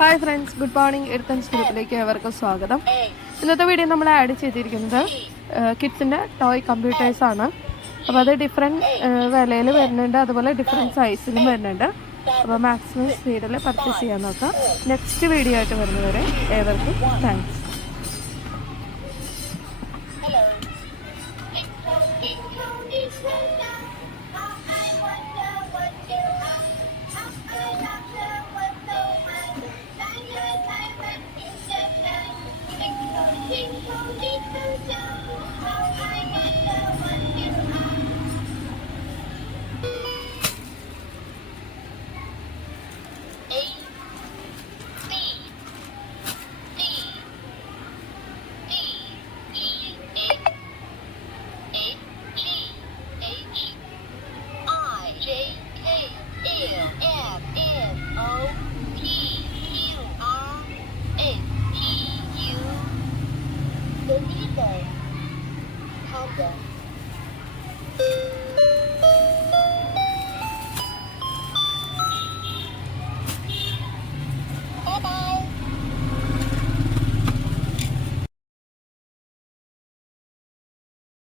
Hi friends, good morning. എഴുത്തൻസ് ഗ്രൂപ്പിലേക്ക് ഏവർക്കും സ്വാഗതം. ഇന്നത്തെ വീഡിയോ നമ്മൾ ആഡ് ചെയ്തിരിക്കുന്നത് കിഡ്സിൻ്റെ ടോയ് കമ്പ്യൂട്ടേഴ്സാണ്. അപ്പോൾ അത് ഡിഫറെൻറ്റ് വിലയിൽ വരുന്നുണ്ട്, അതുപോലെ ഡിഫറെൻറ്റ് സൈസിലും വരുന്നുണ്ട്. അപ്പോൾ മാക്സിമം സ്പീഡിൽ പർച്ചേസ് ചെയ്യാൻ നോക്കാം. നെക്സ്റ്റ് വീഡിയോ ആയിട്ട് വരുന്നവരെ ഏവർക്കും താങ്ക്സ്. Calm down.